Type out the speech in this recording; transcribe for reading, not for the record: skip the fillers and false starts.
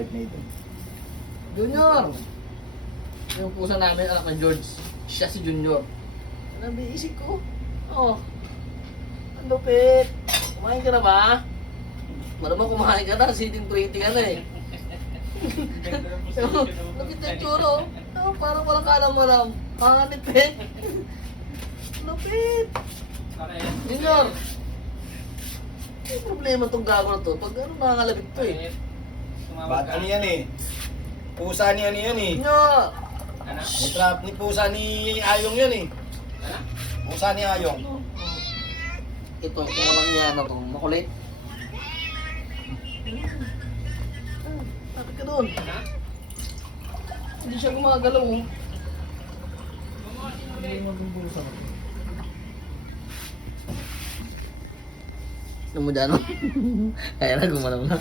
White Maiden. Junior! Yung pusa namin, anak ng George. Siya si Junior. Nabiisip ko. Oh. Ang lupit. Kumain ka na ba? Malamang kumain ka na, sitting pretty ka na eh. Lupit na yung tsura oh. Oh, parang walang kalam mo lang. Panganit eh. Lupit. Junior! May problema tong gago na to. Pag ano nakakalabit to eh. Ba't ano yan eh? Pusa ni ano yan eh. Junior! May trap ni pusa ni Ayong yan eh. Pusa ni Ayong. Ito, kung walang yan na to, makulit. Lapit ka doon. Hindi siya gumagalaw oh. Hindi magbubulsa ko. Ano mo dyan? Kaya na gumalaw na.